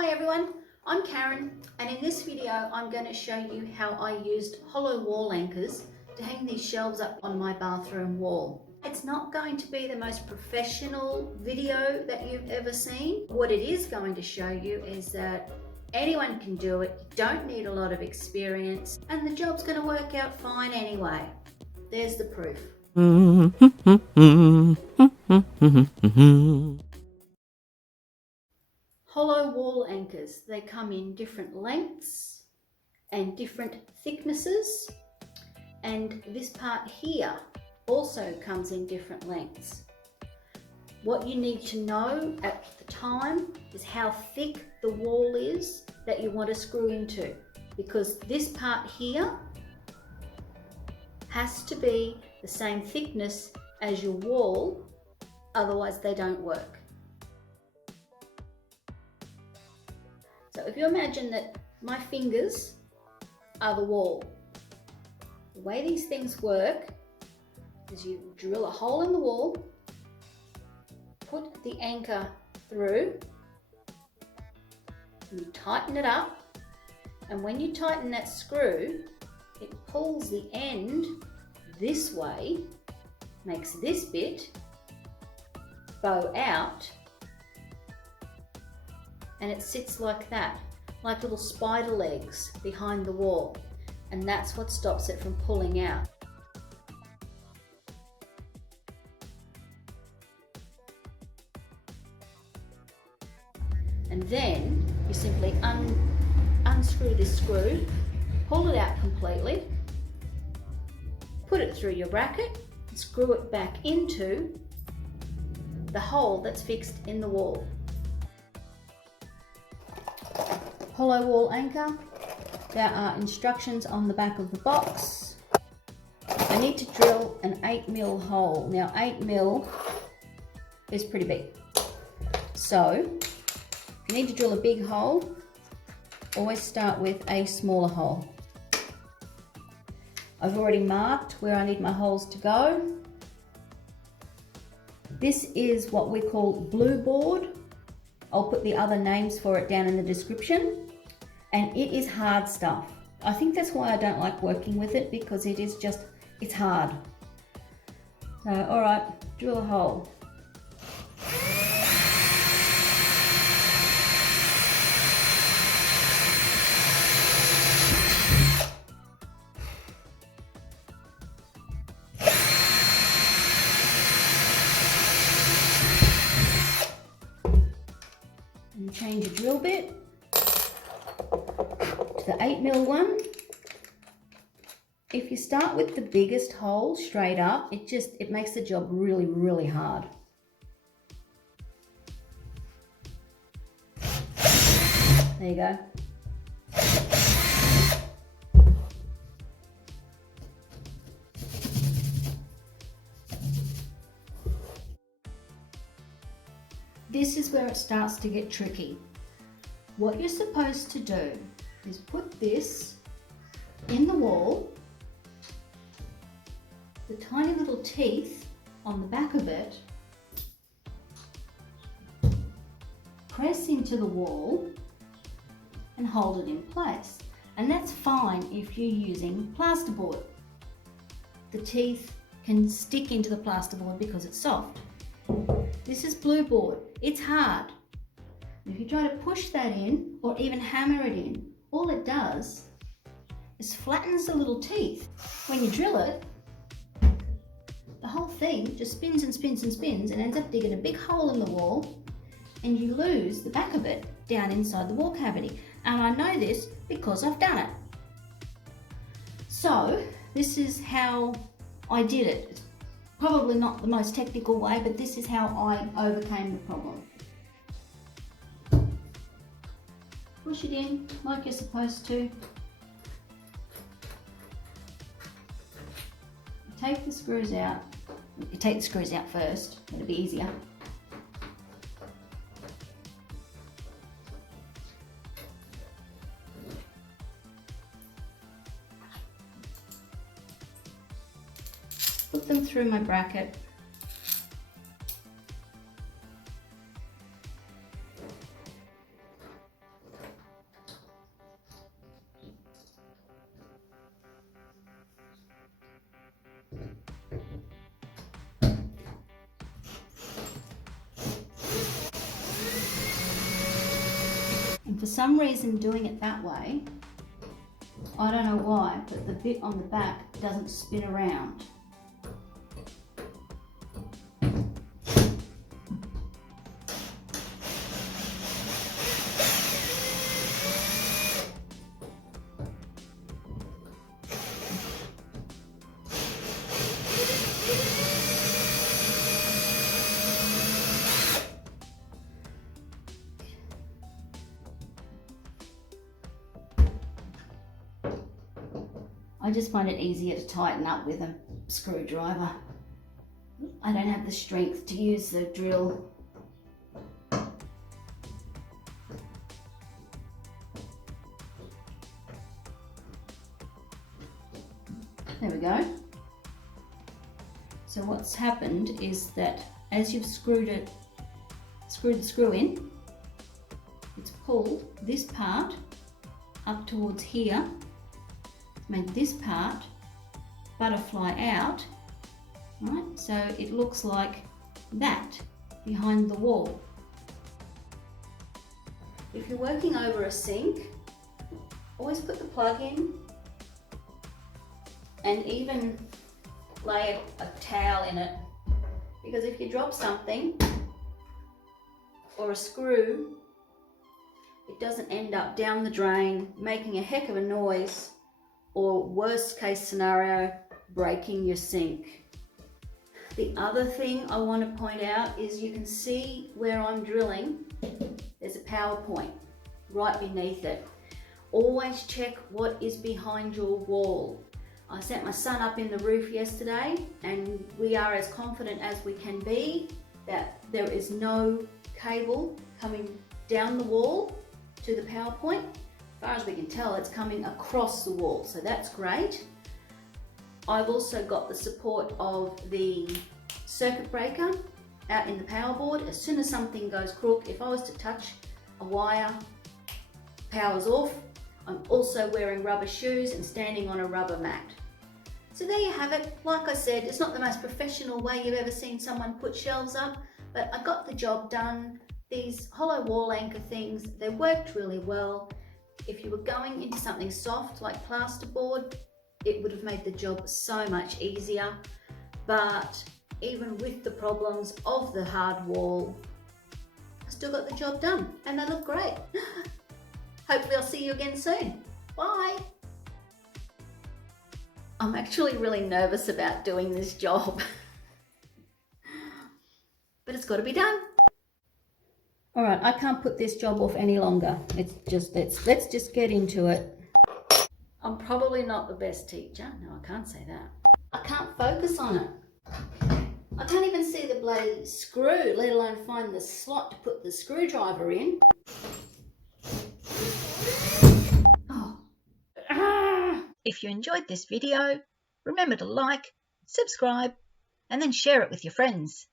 Hi everyone, I'm Karen, and in this video I'm going to show you how I used hollow wall anchors to hang these shelves up on my bathroom wall. It's not going to be the most professional video that you've ever seen. What it is going to show you is that anyone can do it, you don't need a lot of experience, and the job's going to work out fine anyway. There's the proof. Hollow wall anchors, they come in different lengths and different thicknesses, and this part here also comes in different lengths. What you need to know at the time is how thick the wall is that you want to screw into, because this part here has to be the same thickness as your wall, otherwise they don't work. So if you imagine that my fingers are the wall, the way these things work is you drill a hole in the wall, put the anchor through, you tighten it up, and when you tighten that screw, it pulls the end this way, makes this bit bow out, and it sits like that, like little spider legs behind the wall, and that's what stops it from pulling out. And then you simply unscrew this screw, pull it out completely, put it through your bracket, and screw it back into the hole that's fixed in the wall. Hollow wall anchor, there are instructions on the back of the box. I need to drill an 8mm hole. Now 8mm is pretty big, so if you need to drill a big hole, always start with a smaller hole. I've already marked where I need my holes to go. This is what we call blue board. I'll put the other names for it down in the description. And it is hard stuff. I think that's why I don't like working with it, because it's hard. So, all right, drill a hole. And change your drill bit to the 8mm one. If you start with the biggest hole straight up, it makes the job really, really hard. There you go. This is where it starts to get tricky. What you're supposed to do is put this in the wall, the tiny little teeth on the back of it, press into the wall and hold it in place. And that's fine if you're using plasterboard. The teeth can stick into the plasterboard because it's soft. This is blue board, it's hard. If you try to push that in or even hammer it in, all it does is flattens the little teeth. When you drill it, the whole thing just spins and spins and spins and ends up digging a big hole in the wall, and you lose the back of it down inside the wall cavity. And I know this because I've done it. So this is how I did it. It's probably not the most technical way, but this is how I overcame the problem. Push it in like you're supposed to. Take the screws out. You take the screws out first, it'll be easier. Put them through my bracket. And for some reason doing it that way, I don't know why, but the bit on the back doesn't spin around. I just find it easier to tighten up with a screwdriver. I don't have the strength to use the drill. There we go. So what's happened is that as you've screwed the screw in, it's pulled this part up towards here, made this part butterfly out, right? So it looks like that behind the wall. If you're working over a sink, always put the plug in and even lay a towel in it, because if you drop something or a screw, it doesn't end up down the drain making a heck of a noise, or worst case scenario, breaking your sink. The other thing I want to point out is you can see where I'm drilling, there's a power point right beneath it. Always check what is behind your wall. I sent my son up in the roof yesterday and we are as confident as we can be that there is no cable coming down the wall to the power point. As far as we can tell, it's coming across the wall, so that's great. I've also got the support of the circuit breaker out in the power board. As soon as something goes crook, if I was to touch a wire, power's off. I'm also wearing rubber shoes and standing on a rubber mat. So there you have it. Like I said, it's not the most professional way you've ever seen someone put shelves up, but I got the job done. These hollow wall anchor things, they worked really well. If you were going into something soft like plasterboard, it would have made the job so much easier. But even with the problems of the hard wall, I still got the job done and they look great. Hopefully I'll see you again soon. Bye. I'm actually really nervous about doing this job, but it's got to be done. All right, I can't put this job off any longer. Let's just get into it. I'm probably not the best teacher. No, I can't say that. I can't focus on it. I can't even see the bloody screw, let alone find the slot to put the screwdriver in. Oh. If you enjoyed this video, remember to like, subscribe, and then share it with your friends.